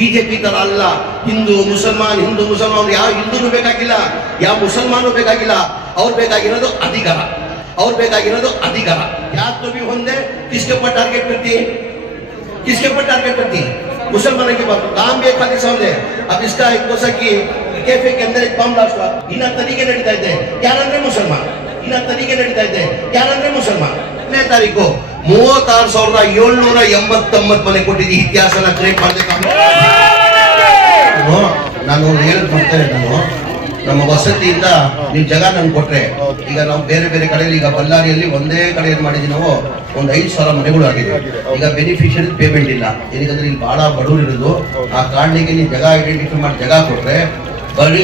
BJP ತರ ಅಲ್ಲ. ಹಿಂದೂ ಮುಸಲ್ಮಾನ್ ಯಾವ ಹಿಂದೂನು ಬೇಕಾಗಿಲ್ಲ, ಯಾವ ಮುಸಲ್ಮಾನು ಬೇಕಾಗಿಲ್ಲ. ಅವ್ರು ಬೇಕಾಗಿರೋದು ಅಧಿಕಾರ, ಅವ್ರು ಬೇಕಾಗಿರೋದು ಅಧಿಕಾರ. क्या तो भी होंगे किसके ऊपर टारगेट करती है, किसके ऊपर टारगेट करती है? मुसलमान के पास काम भी खाली समझे. अब इसका एक कोसा की कैफे के अंदर एक बम ब्लास्ट हुआ, इन तरीके नड़ीता ಇದೆ. ಯಾರಂದ್ರೆ ಮುಸಲ್ಮಾನ್, इन तरीके ನಡೀತಾ ಇದೆ. ಯಾರಂದ್ರೆ ಮುಸಲ್ಮಾನ್. 10ನೇ ತಾರೀಕು 36,789 ಮನೆ ಕೊಟ್ಟಿದ್ದು ಇತಿಹಾಸನ ಕ್ರಿಯೇಟ್ ಮಾಡಬೇಕು. ನಾನು ಹೇಳಕ್ ಬರ್ತಾರೆ, ನಾನು ನಮ್ಮ ವಸತಿಯಿಂದ ನೀವು ಜಾಗ ನನ್ಗೆ ಕೊಟ್ರೆ, ಈಗ ನಾವು ಬೇರೆ ಬೇರೆ ಕಡೆಯಲ್ಲಿ, ಈಗ ಬಳ್ಳಾರಿಯಲ್ಲಿ ಒಂದೇ ಕಡೆ ಏನ್ ಮಾಡಿದ್ವಿ ನಾವು, ಒಂದು 5,000 ಮನೆಗಳು ಆಗಿದೆ. ಈಗ ಬೆನಿಫಿಷಿಯರಿ ಪೇಮೆಂಟ್ ಇಲ್ಲ, ಏನಂದ್ರೆ ಇಲ್ಲಿ ಬಹಳ ಬಡವರು ಇರೋದು. ಆ ಕಾರಣಕ್ಕೆ ನೀವು ಜಾಗ ಐಡೆಂಟಿಫೈ ಮಾಡಿ ಜಾಗ ಕೊಟ್ರೆ ಬರೀ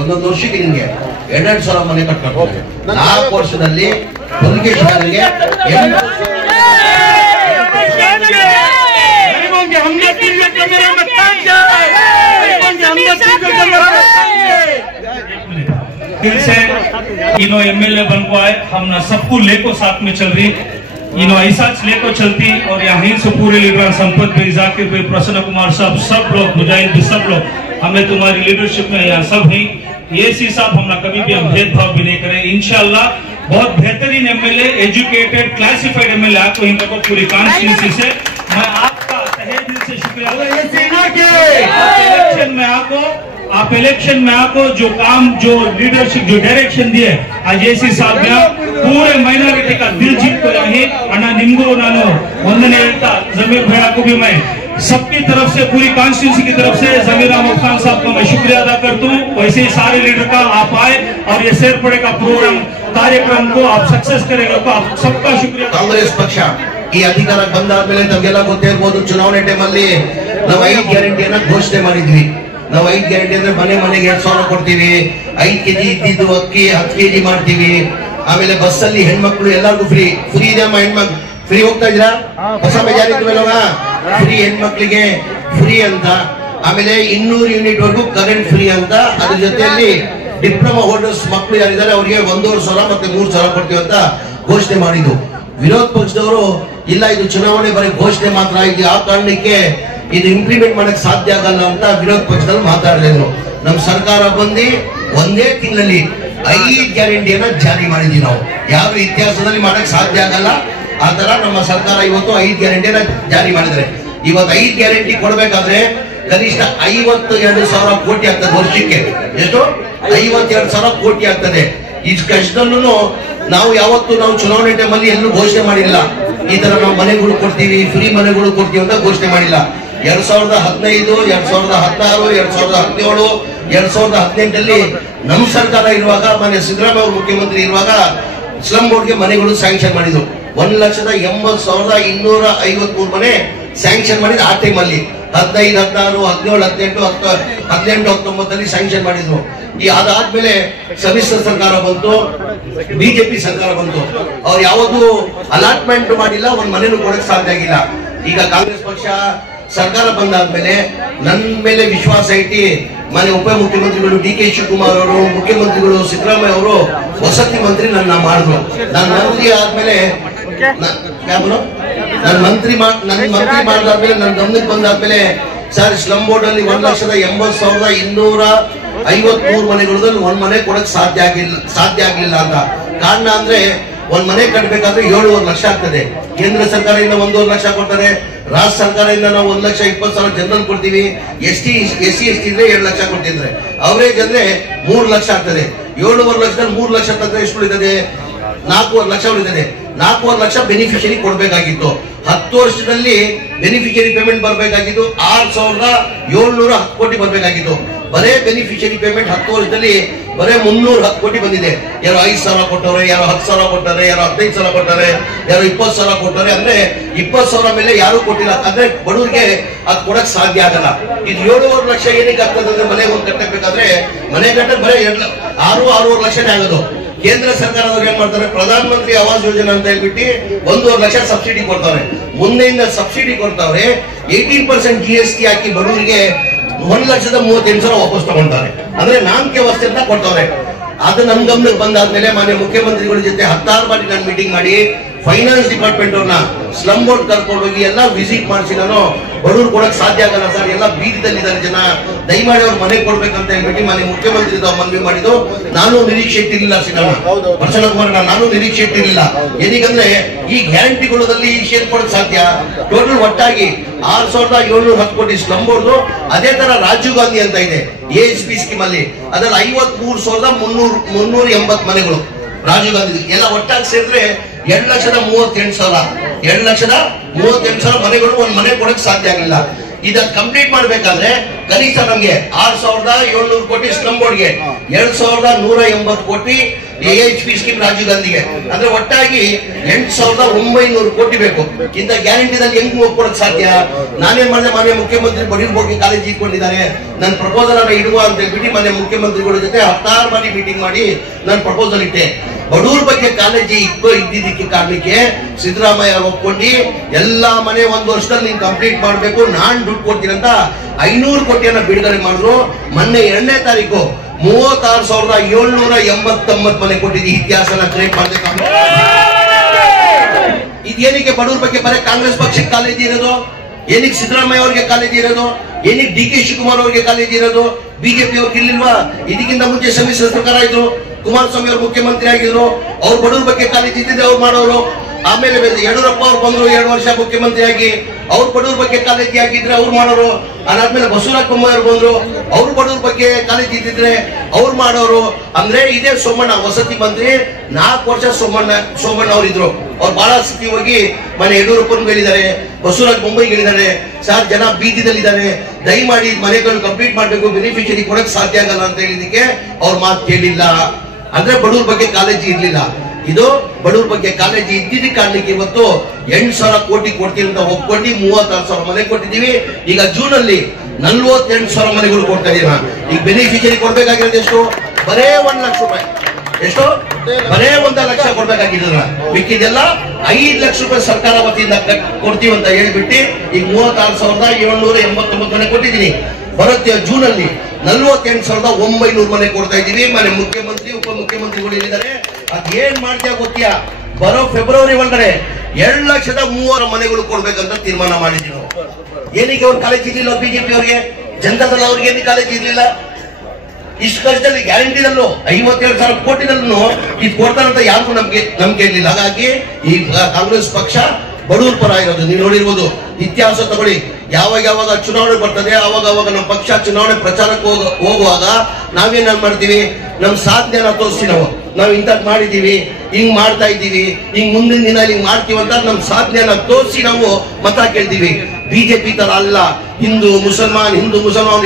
ಒಂದೊಂದು ವರ್ಷಕ್ಕೆ ನಿಮ್ಗೆ 2,000 ಮನೆ ಕಟ್ಕೊಳ್ತಾರೆ. 4 ವರ್ಷದಲ್ಲಿ ಪುಲಿಕೇಶ್ವರಿಗೆ इनो एमएलए बन को आए, हम ना सबको लेको साथ में चल रही, इनो ऐसा लेको चलती. और यहाँ से पूरे लीडर संपत भाई, जाकिर भाई, प्रसन्न कुमार साहब, सब लोग मुजाहिद, सब लोग हमें तुम्हारी लीडरशिप में यहाँ सब है. ये सी साहब हमने कभी भी हम भेदभाव भी नहीं करे. इंशाल्लाह बहुत बेहतरीन एमएलए, एजुकेटेड, क्लासिफाइड एमएलए आपको इनको पूरी कॉन्स्टिट्यूंसी से मैं आपका तहे दिल से शुक्रिया. आप इलेक्शन में आको जो काम, जो लीडरशिप, जो डायरेक्शन दिए आज एसी साहब ने पूरे माइनॉरिटी का दिल जीत कर रहे. अन्ना निम्गो नानो वंदने ಹೇಳ್ತಾ जमीर भैया को भी मैं सबकी तरफ से, पूरी कॉन्स्टिट्यूंसी की तरफ से जमीर अहमद खान साहब का मैं शुक्रिया अदा करता हूँ. वैसे ही सारे लीडर का आप आए और ये शेर पड़े का प्रोग्राम कार्यक्रम को आप सक्सेस करेगा, तो आप सबका शुक्रिया. ಕಾಂಗ್ರೆಸ್ ಪಕ್ಷ ಈ ಅಧಿಕಾರಕ್ಕೆ ಬಂದಾದ್ಮೇಲೆ ತಮಗೆಲ್ಲ ಗೊತ್ತೇ ಇರಬಹುದು, ಚುನಾವಣೆ ಟೈಮಲ್ಲಿ ನಾವು 5 ಗ್ಯಾರಂಟಿಯನ್ನ ಘೋಷಣೆ ಮಾಡಿದ್ವಿ. ನಾವು 5 ಗ್ಯಾರಂಟಿ ಅಂದ್ರೆ ಮನೆಗೆ 2,000 ಕೊಡ್ತೀವಿ, 5 ಕೆಜಿ ಇದ್ದಿದ್ದು ಅಕ್ಕಿ 10 ಕೆಜಿ ಮಾಡ್ತೀವಿ. ಆಮೇಲೆ ಬಸ್ ಅಲ್ಲಿ ಹೆಣ್ಮಕ್ಳು ಎಲ್ಲರಿಗೂ ಫ್ರೀ ಇದೆ ಅಮ್ಮ. ಹೆಣ್ಮಕ್ಳು ಫ್ರೀ ಹೋಗ್ತಾ ಇದ್ದೀರಾ? ಹೊಸ ಬೇಜಾರಿದ್ದ ಮೇಲೆ ಫ್ರೀ ಹೆಣ್ಮಕ್ಳಿಗೆ ಫ್ರೀ ಅಂತ. ಆಮೇಲೆ 200 ಯೂನಿಟ್ ವರೆಗೂ ಕರೆಂಟ್ ಫ್ರೀ ಅಂತ. ಅದ್ರ ಜೊತೆಯಲ್ಲಿ ಡಿಪ್ಲೊಮಾ ಹೋಲ್ಡರ್ಸ್ ಮಕ್ಕಳು ಯಾರಿದ್ದಾರೆ ಅವರಿಗೆ 1,500 ಮತ್ತೆ 3,000 ಕೊಡ್ತೀವಿ ಅಂತ ಘೋಷಣೆ ಮಾಡಿದ್ದು. ವಿರೋಧ ಪಕ್ಷದವರು ಇಲ್ಲ, ಇದು ಚುನಾವಣೆ ಬರೀ ಘೋಷಣೆ ಮಾತ್ರ, ಇದು ಆ ಕಾರಣಕ್ಕೆ ಇದು ಇಂಪ್ಲಿಮೆಂಟ್ ಮಾಡಕ್ ಸಾಧ್ಯ ಆಗಲ್ಲ ಅಂತ ವಿರೋಧ ಪಕ್ಷದಲ್ಲಿ ಮಾತಾಡಿದ್ರು. ನಮ್ಮ ಸರ್ಕಾರ ಬಂದು ಒಂದೇ ತಿಂಗಳಲ್ಲಿ 5 ಗ್ಯಾರಂಟಿಯನ್ನ ಜಾರಿ ಮಾಡಿದ್ವಿ. ನಾವು ಯಾರು ಇತಿಹಾಸದಲ್ಲಿ ಮಾಡಕ್ ಸಾಧ್ಯ ಆಗಲ್ಲ ಆ ತರ ನಮ್ಮ ಸರ್ಕಾರ ಇವತ್ತು 5 ಗ್ಯಾರಂಟಿಯನ್ನ ಜಾರಿ ಮಾಡಿದ್ರೆ. ಇವತ್ತು 5 ಗ್ಯಾರಂಟಿ ಕೊಡ್ಬೇಕಾದ್ರೆ ಕನಿಷ್ಠ 52,000 ಕೋಟಿ ಆಗ್ತದೆ ವರ್ಷಕ್ಕೆ. ಎಷ್ಟು? 52,000 ಕೋಟಿ ಆಗ್ತದೆ. ಇಷ್ಟು ಕಷ್ಟದಲ್ಲೂ ನಾವು ಯಾವತ್ತು ನಾವು ಚುನಾವಣೆ ಟೈಮಲ್ಲಿ ಎಲ್ಲೂ ಘೋಷಣೆ ಮಾಡಿಲ್ಲ ಈ ತರ ನಾವು ಮನೆಗಳು ಕೊಡ್ತೀವಿ, ಫ್ರೀ ಮನೆಗಳು ಕೊಡ್ತೀವಿ ಅಂತ ಘೋಷಣೆ ಮಾಡಿಲ್ಲ. 2015, 2016, 2017, 2018 ನಮ್ಮ ಸರ್ಕಾರ ಇರುವಾಗ, ಮಾನ್ಯ ಸಿದ್ದರಾಮಯ್ಯ ಅವರು ಮುಖ್ಯಮಂತ್ರಿ ಇರುವಾಗ ಸ್ಲಮ್ ಬೋರ್ಡ್ಗೆ ಮನೆಗಳು ಸ್ಯಾಂಕ್ಷನ್ ಮಾಡಿದ್ರು. 1,80,253 ಮನೆ ಸ್ಯಾಂಕ್ಷನ್ ಮಾಡಿದ್ರು ಆ ಟೈಮಲ್ಲಿ. 15, 16, 17, 18, 19 ಸ್ಯಾಂಕ್ಷನ್ ಮಾಡಿದ್ರು. ಅದಾದ್ಮೇಲೆ ಸಮ್ಮಿಶ್ರ ಸರ್ಕಾರ ಬಂತು, ಬಿಜೆಪಿ ಸರ್ಕಾರ ಬಂತು. ಅವ್ರು ಯಾವುದು ಅಲಾಟ್ಮೆಂಟ್ ಮಾಡಿಲ್ಲ, ಒಂದ್ ಮನೆನೂ ಕೊಡಕ್ ಸಾಧ್ಯ ಆಗಿಲ್ಲ. ಈಗ ಕಾಂಗ್ರೆಸ್ ಪಕ್ಷ ಸರ್ಕಾರ ಬಂದಾದ್ಮೇಲೆ ನನ್ನ ಮೇಲೆ ವಿಶ್ವಾಸ ಇಟ್ಟು ಮಾನ್ಯ ಉಪಮುಖ್ಯಮಂತ್ರಿಗಳು DK ಶಿವಕುಮಾರ್ ಅವರು, ಮುಖ್ಯಮಂತ್ರಿಗಳು ಸಿದ್ದರಾಮಯ್ಯ ಅವರು ವಸತಿ ಮಂತ್ರಿ ನನ್ನ ಮಾಡಿದ್ರು. ನಾನು ಮಂತ್ರಿ ಆದ್ಮೇಲೆ ನನ್ನ ಮಂತ್ರಿ ಮಾಡಿದಾದ್ಮೇಲೆ ನನ್ನ ಗಮನಕ್ಕೆ ಬಂದಾದ್ಮೇಲೆ ಸರ್ ಸ್ಲಮ್ ಬೋರ್ಡ್ ಅಲ್ಲಿ 1,80,253 ಮನೆಗಳಲ್ಲಿ ಒಂದ್ ಮನೆ ಕೊಡಕ್ ಸಾಧ್ಯ ಆಗಿಲ್ಲ ಅಂತ. ಕಾರಣ ಅಂದ್ರೆ ಒಂದ್ ಮನೆ ಕಟ್ಟಬೇಕಾದ್ರೆ 7.5 ಲಕ್ಷ ಆಗ್ತದೆ. ಕೇಂದ್ರ ಸರ್ಕಾರದಿಂದ 1.5 ಲಕ್ಷ ಕೊಡ್ತಾರೆ, ರಾಜ್ಯ ಸರ್ಕಾರದಿಂದ ನಾವು 1,20,000 ಜನರಲ್ ಕೊಡ್ತೀವಿ. SC ST ಇದ್ರೆ 2 ಲಕ್ಷ ಕೊಡ್ತಿದ್ರೆ, ಅವರೇಜ್ ಅಂದ್ರೆ 3 ಲಕ್ಷ ಆಗ್ತದೆ. 7.5 ಲಕ್ಷದಲ್ಲಿ 3 ಲಕ್ಷ ತಂದ್ರೆ ಎಷ್ಟು ಉಳಿತದೆ? 4.5 ಲಕ್ಷ ಉಳಿತದೆ. 4.5 ಲಕ್ಷ ಬೆನಿಫಿಷರಿ ಕೊಡ್ಬೇಕಾಗಿತ್ತು. 10 ವರ್ಷದಲ್ಲಿ ಬೆನಿಫಿಷರಿ ಪೇಮೆಂಟ್ ಬರಬೇಕಾಗಿತ್ತು 6,710 ಕೋಟಿ ಬರಬೇಕಾಗಿತ್ತು. ಬರೇ ಬೆನಿಫಿಷರಿ ಪೇಮೆಂಟ್ 10 ವರ್ಷದಲ್ಲಿ ಬರೇ 310 ಕೋಟಿ ಬಂದಿದೆ. ಯಾರು 5,000 ಕೊಟ್ಟವ್ರೆ, ಯಾರು 10,000 ಕೊಟ್ಟಾರೆ, ಯಾರು 15,000 ಕೊಟ್ಟಾರೆ, ಯಾರು 20,000 ಕೊಟ್ಟಾರೆ. ಅಂದ್ರೆ 20,000 ಮೇಲೆ ಯಾರು ಕೊಟ್ಟಿಲ್ಲ. ಅಂದ್ರೆ ಬಡವರಿಗೆ ಅದು ಕೊಡಕ್ ಸಾಧ್ಯ ಆಗಲ್ಲ. ಇದು 7.5 ಲಕ್ಷ ಏನಕ್ಕೆ ಆಗ್ತದೆ ಅಂದ್ರೆ ಮನೆ ಒಂದು ಕಟ್ಟಬೇಕಾದ್ರೆ ಮನೆ ಕಟ್ಟಕ್ ಬರೇ 6.5 ಲಕ್ಷನೇ ಆಗೋದು. ಕೇಂದ್ರ ಸರ್ಕಾರದವ್ರು ಏನ್ ಮಾಡ್ತಾರೆ, ಪ್ರಧಾನ ಮಂತ್ರಿ ಆವಾಸ್ ಯೋಜನೆ ಅಂತ ಹೇಳ್ಬಿಟ್ಟು 1.5 ಲಕ್ಷ ಸಬ್ಸಿಡಿ ಕೊಡ್ತಾರೆ. ಮುಂದೆಯಿಂದ ಸಬ್ಸಿಡಿ ಕೊಡ್ತಾವ್ರೆ. 18% GST ಹಾಕಿ ಬಡವರಿಗೆ 1,38,000 ವಾಪಸ್ ತಗೊಂತಾರೆ. ಅಂದ್ರೆ ನಾಮಕೆ ವ್ಯವಸ್ಥೆ ಅಂತ ಕೊಡ್ತಾವ್ರೆ. ಅದು ನಮ್ ಗಮನಕ್ಕೆ ಬಂದಾದ್ಮೇಲೆ ಮಾನ್ಯ ಮುಖ್ಯಮಂತ್ರಿಗಳ ಜೊತೆ 16 ಬಾರಿ ನಾನು ಮೀಟಿಂಗ್ ಮಾಡಿ ಫೈನಾನ್ಸ್ ಡಿಪಾರ್ಟ್ಮೆಂಟ್ ಅವ್ರನ್ನ ಸ್ಲಮ್ ಬೋರ್ಡ್ ಕರ್ಕೊಂಡು ಹೋಗಿ ಎಲ್ಲ ವಿಸಿಟ್ ಮಾಡಿಸಿ ನಾನು ಬಡವ್ರು ಕೊಡಕ್ ಸಾಧ್ಯ ಆಗಲ್ಲ ಸರ್, ಎಲ್ಲ ಬೀದಿದಲ್ಲಿದ್ದಾರೆ ಜನ, ದಯಮಾಡಿ ಅವ್ರ ಮನೆ ಕೊಡ್ಬೇಕಂತ ಹೇಳ್ಬಿಟ್ಟು ಮನೆ ಮುಖ್ಯಮಂತ್ರಿ ಮನವಿ ಮಾಡಿದ್ದು. ನಾನು ನಿರೀಕ್ಷೆ ಇಟ್ಟಿರಲಿಲ್ಲ ಪ್ರಸನ್ನ ಕುಮಾರ್, ನಾನು ನಿರೀಕ್ಷೆ ಇಟ್ಟಿರಲಿಲ್ಲ. ಏನೀಗಂದ್ರೆ ಈ ಗ್ಯಾರಂಟಿಗಳಲ್ಲಿ ಶೇರ್ ಕೊಡಕ್ ಸಾಧ್ಯ. ಟೋಟಲ್ ಒಟ್ಟಾಗಿ 6,710 ಕೋಟಿ ಸ್ಲಮ್ ಬೋರ್ಡ್. ಅದೇ ತರ ರಾಜೀವ್ ಗಾಂಧಿ ಅಂತ ಇದೆ ASP ಸ್ಕೀಮ್ ಅಲ್ಲಿ, ಅದ್ರಲ್ಲಿ 53,380 ಮನೆಗಳು ರಾಜೀವ್ ಗಾಂಧಿ ಎಲ್ಲ ಒಟ್ಟಾಗಿ ಸೇರಿದ್ರೆ 2,38,000 2,38,000 ಮನೆಗಳು ಒಂದ್ ಮನೆ ಕೊಡಕ್ ಸಾಧ್ಯ ಆಗಿಲ್ಲ. ಇದನ್ನ ಕಂಪ್ಲೀಟ್ ಮಾಡ್ಬೇಕಾದ್ರೆ ಕನಿಷ್ಠ ನಮ್ಗೆ 6,700 ಕೋಟಿ ಸ್ಲಮ್ ಬೋರ್ಡ್ಗೆ, 2,180 ಕೋಟಿ AHP ಸ್ಕೀಮ್ ರಾಜೀವ್ ಗಾಂಧಿಗೆ, ಅಂದ್ರೆ ಒಟ್ಟಾಗಿ 8,900 ಕೋಟಿ ಬೇಕು. ಇಂಥ ಗ್ಯಾರಂಟಿದಲ್ಲಿ ಹೆಂಗ್ ಹೋಗ್ಕೊಡಕ್ ಸಾಧ್ಯ? ನಾನೇನ್ ಮಾಡಿದೆ, ಮಾನ್ಯ ಮುಖ್ಯಮಂತ್ರಿ ಬಡವ್ರ ಬಗ್ಗೆ ಕಾಲೇಜ್ ಇಟ್ಕೊಂಡಿದ್ದಾರೆ, ನನ್ನ ಪ್ರಪೋಸಲ್ ಅನ್ನ ಇಡುವ ಅಂತ ಹೇಳ್ಬಿಟ್ಟು ಮಾನ್ಯ ಮುಖ್ಯಮಂತ್ರಿಗಳ ಜೊತೆ 16 ಬಾರಿ ಮೀಟಿಂಗ್ ಮಾಡಿ ನಾನು ಪ್ರಪೋಸಲ್ ಇಟ್ಟೆ. ಬಡವ್ರ ಬಗ್ಗೆ ಕಾಲೇಜಿ ಇದ್ದಿದ್ದಕ್ಕೆ ಕಾರಣಕ್ಕೆ ಸಿದ್ದರಾಮಯ್ಯ ಒಪ್ಕೊಂಡು ಎಲ್ಲಾ ಮನೆ 1 ವರ್ಷದಲ್ಲಿ ನೀನ್ ಕಂಪ್ಲೀಟ್ ಮಾಡ್ಬೇಕು, ನಾನ್ ದುಡ್ಡು ಕೊಡ್ತೀನಿ ಅಂತ 500 ಕೋಟಿಯನ್ನ ಬಿಡುಗಡೆ ಮಾಡಿದ್ರು. ಮೊನ್ನೆ 2ನೇ ತಾರೀಕು 36,789 ಮನೆ ಕೊಟ್ಟಿದ್ದು ಇತಿಹಾಸನ ಕ್ರಿಯೇಟ್ ಮಾಡ್ಬೇಕು. ಇದೇನಕ್ಕೆ ಬಡವ್ರ ಬಗ್ಗೆ ಬರೀ ಕಾಂಗ್ರೆಸ್ ಪಕ್ಷಕ್ಕೆ ಕಾಲೇಜ್ ಇರೋದು? ಏನಕ್ಕೆ ಸಿದ್ದರಾಮಯ್ಯ ಅವ್ರಿಗೆ ಕಾಲೇಜ್ ಇರೋದು? ಏನಕ್ಕೆ DK ಶಿವಕುಮಾರ್ ಅವ್ರಿಗೆ ಕಾಲೇಜ್ ಇರೋದು? ಬಿಜೆಪಿ ಅವ್ರಿಗೆ ಇರ್ಲಿಲ್ವಾ? ಇದಕ್ಕಿಂತ ಮುಂಚೆ ಸಮ್ಮಿಶ್ರ ಸರ್ಕಾರ ಇದ್ರು, ಕುಮಾರಸ್ವಾಮಿ ಅವರು ಮುಖ್ಯಮಂತ್ರಿ ಆಗಿದ್ರು, ಅವ್ರು ಬಡವ್ರ ಬಗ್ಗೆ ಕಾಲೇಜ್ ಇದ್ದಿದ್ದೆ ಅವ್ರು ಮಾಡೋರು. ಆಮೇಲೆ ಯಡಿಯೂರಪ್ಪ ಅವ್ರು ಬಂದ್ರು 2 ವರ್ಷ ಮುಖ್ಯಮಂತ್ರಿ ಆಗಿ, ಅವ್ರು ಬಡವ್ರ ಬಗ್ಗೆ ಕಾಲೇಜ್ ಆಗಿದ್ರೆ ಅವ್ರು ಮಾಡೋರು. ಅದಾದ್ಮೇಲೆ ಬಸವರಾಜ ಬೊಮ್ಮಾಯಿ ಅವರು ಬಂದ್ರು, ಅವ್ರು ಬಡವ್ರ ಬಗ್ಗೆ ಕಾಲೇಜ್ ಇದ್ದಿದ್ರೆ ಅವ್ರು ಮಾಡೋರು. ಅಂದ್ರೆ ಇದೇ ಸೋಮಣ್ಣ ವಸತಿ ಮಂತ್ರಿ 4 ವರ್ಷ ಸೋಮಣ್ಣ ಅವರಿದ್ರು. ಅವ್ರು ಬಹಳ ಸ್ಥಿತಿ ಹೋಗಿ ಮನೆ ಯಡಿಯೂರಪ್ಪನಿಗೆ ಹೇಳಿದ್ದಾರೆ, ಬಸವರಾಜ ಬೊಮ್ಮಾಯಿಗೆ ಹೇಳಿದ್ದಾರೆ, ಸರ್ ಜನ ಬೀದಿದಲ್ಲಿದ್ದಾರೆ, ದಯಮಾಡಿ ಮನೆಗಳು ಕಂಪ್ಲೀಟ್ ಮಾಡ್ಬೇಕು, ಬೆನಿಫಿಷರಿ ಕೊಡಕ್ ಸಾಧ್ಯ ಆಗಲ್ಲ ಅಂತ ಹೇಳಿದಕ್ಕೆ ಅವ್ರ ಮಾತು ಕೇಳಿಲ್ಲ. ಅಂದ್ರೆ ಬಡವ್ರ ಬಗ್ಗೆ ಕಾಲೇಜಿ ಇರ್ಲಿಲ್ಲ. ಇದು ಬಡವ್ರ ಬಗ್ಗೆ ಕಾಲೇಜಿ ಇದ್ದಿದ್ದ ಕಾರಣಕ್ಕೆ ಇವತ್ತು 8,000 ಕೋಟಿ ಕೊಡ್ತೀವಿ ಅಂತ ಒಪ್ಕೊಂಡು 36,000 ಮನೆ ಕೊಟ್ಟಿದ್ದೀವಿ. ಈಗ ಜೂನ್ ಅಲ್ಲಿ 48,000 ಮನೆಗಳು ಕೊಡ್ತಾ ಇದೀವಿ. ಈಗ ಬೆನಿಫಿಷರಿ ಕೊಡ್ಬೇಕಾಗಿರೋದು ಎಷ್ಟು? ಬರೇ 1 ಲಕ್ಷ ರೂಪಾಯಿ. ಎಷ್ಟು? ಬರೇ 1 ಲಕ್ಷ ಕೊಡ್ಬೇಕಾಗಿದ್ರ. ಮಿಕ್ಕಿದೆಲ್ಲ 5 ಲಕ್ಷ ರೂಪಾಯಿ ಸರ್ಕಾರ ವತಿಯಿಂದ ಕೊಡ್ತೀವಿ ಅಂತ ಹೇಳ್ಬಿಟ್ಟು ಈಗ 36,789 ಮನೆ ಕೊಟ್ಟಿದ್ದೀನಿ. ಬರುತ್ತೆ ಜೂನ್ ಅಲ್ಲಿ 48,900 ಮನೆ ಕೊಡ್ತಾ ಇದೀವಿ. ಮನೆ ಮುಖ್ಯಮಂತ್ರಿ ಉಪಮುಖ್ಯಮಂತ್ರಿಗಳು ಹೇಳಿದ್ದಾರೆ. ಅದೇನ್ ಮಾಡ್ತೀಯ ಗೊತ್ತಿಯಾ? ಬರೋ ಫೆಬ್ರವರಿ ಒಳಗಡೆ 2,30,000 ಮನೆಗಳು ಕೊಡ್ಬೇಕಂತ ತೀರ್ಮಾನ ಮಾಡಿದ್ದೀವಿ. ಏನಕ್ಕೆ ಅವ್ರ ಕಾಲೇಜ್ ಇರ್ಲಿಲ್ಲ? ಬಿಜೆಪಿ ಅವ್ರಿಗೆ, ಜನತಾದಳ ಅವ್ರಿಗೆ ಏನಕ್ಕೆ ಕಾಲೇಜ್ ಇರ್ಲಿಲ್ಲ? ಇಷ್ಟು ಕಷ್ಟದಲ್ಲಿ ಗ್ಯಾರಂಟಿದಲ್ಲೂ 52,000 ಕೋಟಿನಲ್ಲೂ ಇದು ಕೊಡ್ತಾರಂತ ಯಾರಿಗೂ ನಂಬಿಕೆ ಇರಲಿಲ್ಲ. ಹಾಗಾಗಿ ಈ ಕಾಂಗ್ರೆಸ್ ಪಕ್ಷ ಬಡವ್ರ ಪರ ಇರೋದು ನೀವು ನೋಡಿರ್ಬೋದು. ಇತಿಹಾಸ ತಗೊಳ್ಳಿ, ಯಾವಾಗ ಚುನಾವಣೆ ಬರ್ತದೆ ಅವಾಗ ನಮ್ಮ ಪಕ್ಷ ಚುನಾವಣೆ ಪ್ರಚಾರಕ್ಕೆ ಹೋಗುವಾಗ ನಾವೇನ್ ಮಾಡ್ತೀವಿ? ನಮ್ ಸಾಧನೆಯನ್ನ ತೋರಿಸ್ತೀವಿ. ನಾವು ಇಂಥದ್ದು ಮಾಡಿದೀವಿ, ಹಿಂಗ್ ಮಾಡ್ತಾ ಇದ್ದೀವಿ, ಹಿಂಗ್ ಮುಂದಿನ ದಿನ ಹಿಂಗ್ ಮಾಡ್ತೀವಿ ಅಂತ ನಮ್ ಸಾಧನೆಯನ್ನ ತೋರಿಸಿ ನಾವು ಮತ ಕೇಳ್ತೀವಿ. ಬಿಜೆಪಿ ತರ ಅಲ್ಲ. ಹಿಂದೂ ಮುಸಲ್ಮಾನ್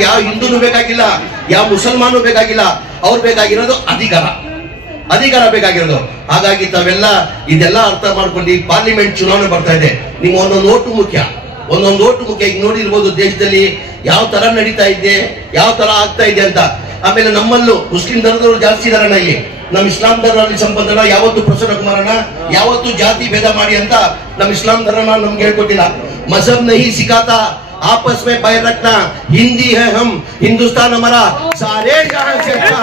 ಯಾವ ಹಿಂದೂನು ಬೇಕಾಗಿಲ್ಲ, ಯಾವ ಮುಸಲ್ಮಾನು ಬೇಕಾಗಿಲ್ಲ. ಅವ್ರು ಬೇಕಾಗಿರೋದು ಅಧಿಕಾರ ಬೇಕಾಗಿರೋದು. ಹಾಗಾಗಿ ತಾವೆಲ್ಲ ಇದೆಲ್ಲ ಅರ್ಥ ಮಾಡ್ಕೊಂಡು ಪಾರ್ಲಿಮೆಂಟ್ ಚುನಾವಣೆ ಬರ್ತಾ ಇದೆ. ನಿಮ್ ಒಂದೊಂದು ಓಟು ಮುಖ್ಯ. ಈಗ ನೋಡಿರ್ಬೋದು ದೇಶದಲ್ಲಿ ಯಾವ ತರ ನಡೀತಾ ಇದೆ, ಯಾವ ತರ ಆಗ್ತಾ ಇದೆ ಅಂತ. ಆಮೇಲೆ ನಮ್ಮಲ್ಲೂ ಮುಸ್ಲಿಂ ಧರ್ಮದವರು ಜಾಸ್ತಿ ಇದಾರಣ್ಣ. ಇಲ್ಲಿ ನಮ್ ಇಸ್ಲಾಂ ಧರ್ಮದಲ್ಲಿ ಸಂಬಂಧನ ಯಾವತ್ತು ಪ್ರಸನ್ನ ಕುಮಾರಣ್ಣ ಯಾವತ್ತು ಜಾತಿ ಭೇದ ಮಾಡಿ ಅಂತ ನಮ್ ಇಸ್ಲಾಂ ಧರ್ಮ ನಮ್ಗೆ ಹೇಳ್ಕೊಟ್ಟಿಲ್ಲ. ಮಜಹಬ್ ನಹಿ ಸಿಖಾತಾ, आपस में पैर रखना, हिंदी है हम, हिंदुस्तान हमारा, सारे जहां से अच्छा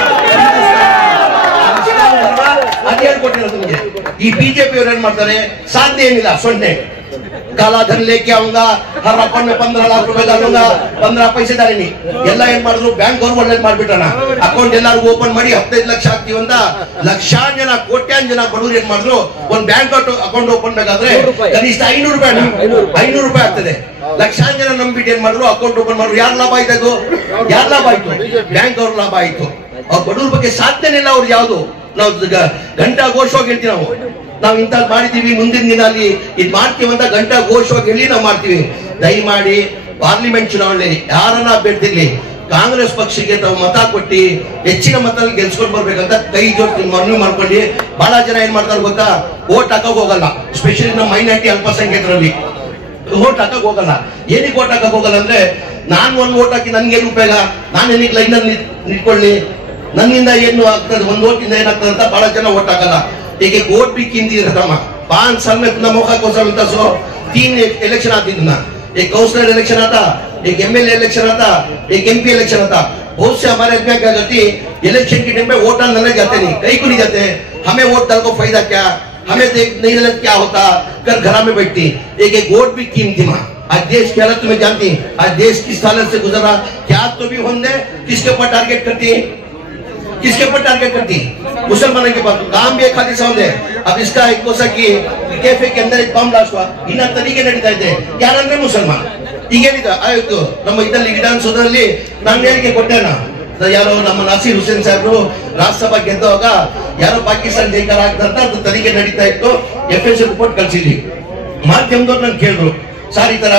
ಅದು ಹೇಳ್ಕೊಟ್ಟಿರೋದು ನಿಮಗೆ. ಈ ಬಿಜೆಪಿ ಅವ್ರು ಏನ್ ಮಾಡ್ತಾರೆ? ಸಾಧ್ಯ ಏನಿಲ್ಲ, ಸೊನ್ನೆ. काला धन लेके आऊंगा, हर अपन में 15 लाख रुपए डालूंगा, 15 पैसे डालिनी ಎಲ್ಲ ಏನ್ ಮಾಡಿದ್ರು? ಬ್ಯಾಂಕ್ ಅವ್ರು ಒಳ್ಳೇದ್ ಮಾಡ್ಬಿಟ್ಟಣ. ಅಕೌಂಟ್ ಎಲ್ಲರಿಗೂ ಓಪನ್ ಮಾಡಿ 15 ಲಕ್ಷ ಹಾಕ್ತೀವಿ ಅಂತ ಲಕ್ಷಾನ್ ಜನ ಕೋಟ್ಯಾನ್ ಜನ ಬಡವರು ಏನ್ ಮಾಡಿದ್ರು? ಒಂದ್ ಬ್ಯಾಂಕ್ ಅಕೌಂಟ್ ಓಪನ್ ಬೇಕಾದ್ರೆ ಕನಿಷ್ಠ 500 ರೂಪಾಯಿ ಆಗ್ತದೆ. ಲಕ್ಷಾನ್ ಜನ ನಂಬಿಟ್ಟು ಏನ್ ಮಾಡಿದ್ರು? ಅಕೌಂಟ್ ಓಪನ್ ಮಾಡಿದ್ರು. ಯಾರು ಲಾಭ ಆಯ್ತು? ಬ್ಯಾಂಕ್ ಅವ್ರ ಲಾಭ ಆಯ್ತು. ಅವ್ರ ಬಡವ್ರ ಬಗ್ಗೆ ಸಾಧ್ಯನೇ ಇಲ್ಲ. ಅವ್ರು ಯಾವ್ದು ನಾವು ಗಂಟಾ ಘೋಷವಾಗಿ ಹೇಳ್ತೀವಿ. ನಾವು ಇಂಥದ್ದು ಮಾಡಿದೀವಿ, ಮುಂದಿನ ದಿನ ಅಲ್ಲಿ ಇದು ಮಾಡ್ತೀವಿ ಅಂತ ಗಂಟಾ ಘೋಷವಾಗಿ ಹೇಳಿ ನಾವು ಮಾಡ್ತೀವಿ. ದಯಮಾಡಿ ಪಾರ್ಲಿಮೆಂಟ್ ಚುನಾವಣೆಯಲ್ಲಿ ಯಾರನ್ನ ಅಭ್ಯರ್ಥಿರ್ಲಿ ಕಾಂಗ್ರೆಸ್ ಪಕ್ಷಕ್ಕೆ ತಾವು ಮತ ಕೊಟ್ಟಿ ಹೆಚ್ಚಿನ ಮತ ಗೆಲ್ಸ್ಕೊಂಡು ಬರ್ಬೇಕಂತ ಕೈ ಜೋಡಿಸಿ ಮನವಿ ಮಾಡ್ಕೊಂಡು. ಬಹಳ ಜನ ಏನ್ ಮಾಡ್ತಾರೆ ಗೊತ್ತಾ? ಓಟ್ ಹಾಕಕ್ ಹೋಗಲ್ಲ. ಸ್ಪೆಷಲಿ ನಮ್ಮ ಮೈನಾರಿಟಿ ಅಲ್ಪಸಂಖ್ಯಾತರಲ್ಲಿ ಓಟ್ ಹಾಕಕ್ ಹೋಗಲ್ಲ. ಏನಕ್ಕೆ ಓಟ್ ಹಾಕಕ್ ಹೋಗಲ್ಲ ಅಂದ್ರೆ, ನಾನ್ ಒಂದ್ ಓಟ್ ಹಾಕಿ ನನ್ಗೇನು ಉಪಯೋಗ? ನಾನು ಏನಕ್ಕೆ ಲೈನಲ್ಲಿ ನಿಂತ್ಕೊಳ್ಳಿ? ನನ್ನಿಂದ ಏನು ಆಗ್ತದೆ? ಒಂದ್ ಓಟಿಂದ ಏನಾಗ್ತದೆ ಅಂತ ಬಹಳ ಜನ ಓಟ್ ಹಾಕಲ್ಲ. एक वोट भी कीमती रहता है। 5 साल में इतना मौका कौन सा मिलता? 3 इलेक्शन आती थी ना, एक काउंसिलर इलेक्शन आता, एक MLA इलेक्शन आता, एक MP इलेक्शन आता। बहुत से हमारे में क्या करती, इलेक्शन के टाइम पे वोट डालने जाते नहीं, कहीं को नहीं जाते। हमें वोट डाल को फायदा क्या? हमें नहीं लगता क्या होता, कर घर में बैठती, एक वोट भी कीमती माँ। आज देश की हालत तुम्हें जानती, आज देश किस हालत से गुजरा, क्या तो भी होंगे, किसके ऊपर टारगेट करती है, किसके ऊपर टारगेट करती, मुसलमानों के पास काम भी एक हादिसा होंगे। अब इसका एक कोसा की कैफे के अंदर एक बम ब्लास्ट हुआ, इन तरीके नಡೀತಾ ಇದೆ, ಯಾರಂದ್ರೆ ಮುಸಲ್ಮಾನ್ ಈಗ ಹೇಳಿದ ಆಯ್ತು ನಮ್ಮ ಇದರಲ್ಲಿ ವಿಧಾನಸೌಧದಲ್ಲಿ ನಾನು ಹೇಳಿಕೆ ಕೊಟ್ಟೆನಾ, ಯಾರೋ ನಮ್ಮ ನಾಸೀರ್ ಹುಸೇನ್ ಸಾಹೇಬ್ರು ರಾಜ್ಯಸಭಾ ಗೆದ್ದಾಗ ಯಾರೋ ಪಾಕಿಸ್ತಾನ ಜೈಕಾರ ಆಗ್ತಾರಂತ ಅದು ತನಿಖೆ ನಡೀತಾ ಇತ್ತು, FSL ರಿಪೋರ್ಟ್ ಕಳ್ಸಿದ್ವಿ, ಮಾಧ್ಯಮದವ್ರು ನನ್ ಕೇಳಿದ್ರು ಸರ್ ಈ ತರ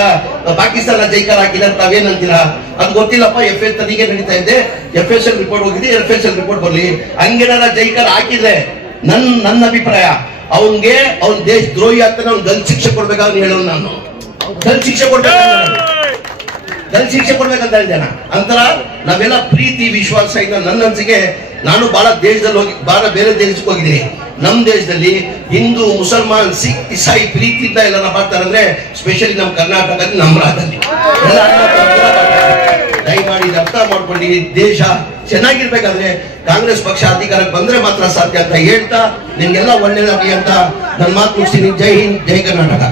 ಪಾಕಿಸ್ತಾನ ಜೈಕಾರ ಹಾಕಿದ್ರೆ ತಾವೇನಂತೀರಾ, ಅದು ಗೊತ್ತಿಲ್ಲಪ್ಪ ತನಿಖೆ ನಡೀತಾ ಇದೆ, FSL ರಿಪೋರ್ಟ್ ಹೋಗಿದೆ, FSL ರಿಪೋರ್ಟ್ ಬರ್ಲಿ, ಹಂಗೇನಾರ ಜೈಕಾರ ಹಾಕಿದ್ರೆ ನನ್ನ ಅಭಿಪ್ರಾಯ ಅವನ್ಗೆ ಅವ್ನ ದೇಶ ದ್ರೋಹಿ ಆಗ್ತಾನೆ, ಅವ್ನ್ ಗಲ್ ಶಿಕ್ಷೆ ಕೊಡ್ಬೇಕಾಗ ಹೇಳೋನು ನಾನು, ಗಲ್ ಶಿಕ್ಷೆ ಕೊಡ್ಬೇಕಂತ ಹೇಳಿದೆ. ಅಂತರ ನಾವೆಲ್ಲ ಪ್ರೀತಿ ವಿಶ್ವಾಸ ಇಂದ ನನ್ನ ಅನ್ಸಿಗೆ ನಾನು ಬಹಳ ದೇಶದಲ್ಲಿ ಹೋಗಿ ಬಹಳ ಬೇರೆ ದೇಶಕ್ಕೆ ಹೋಗಿದ್ದೀನಿ, ನಮ್ಮ ದೇಶದಲ್ಲಿ ಹಿಂದೂ ಮುಸಲ್ಮಾನ್ ಸಿಖ್ ಇಸಾಯಿ ಪ್ರೀತಿಯಿಂದ ಎಲ್ಲ ಮಾಡ್ತಾರಂದ್ರೆ ಸ್ಪೆಷಲಿ ನಮ್ಮ ಕರ್ನಾಟಕದಲ್ಲಿ ನಮ್ಮ ರಾಜ್ಯದಲ್ಲಿ ದಯಮಾಡಿ ಅರ್ಥ ಮಾಡ್ಕೊಳ್ಳಿ. ದೇಶ ಚೆನ್ನಾಗಿರ್ಬೇಕಾದ್ರೆ ಕಾಂಗ್ರೆಸ್ ಪಕ್ಷ ಅಧಿಕಾರಕ್ಕೆ ಬಂದ್ರೆ ಮಾತ್ರ ಸಾಧ್ಯ ಅಂತ ಹೇಳ್ತಾ ನಿಮ್ಗೆಲ್ಲ ಒಳ್ಳೇದಾಗಲಿ ಅಂತ ನನ್ನ ಮಾತು ಮುಗಿಸ್ತೀನಿ. ಜೈ ಹಿಂದ್, ಜೈ ಕರ್ನಾಟಕ.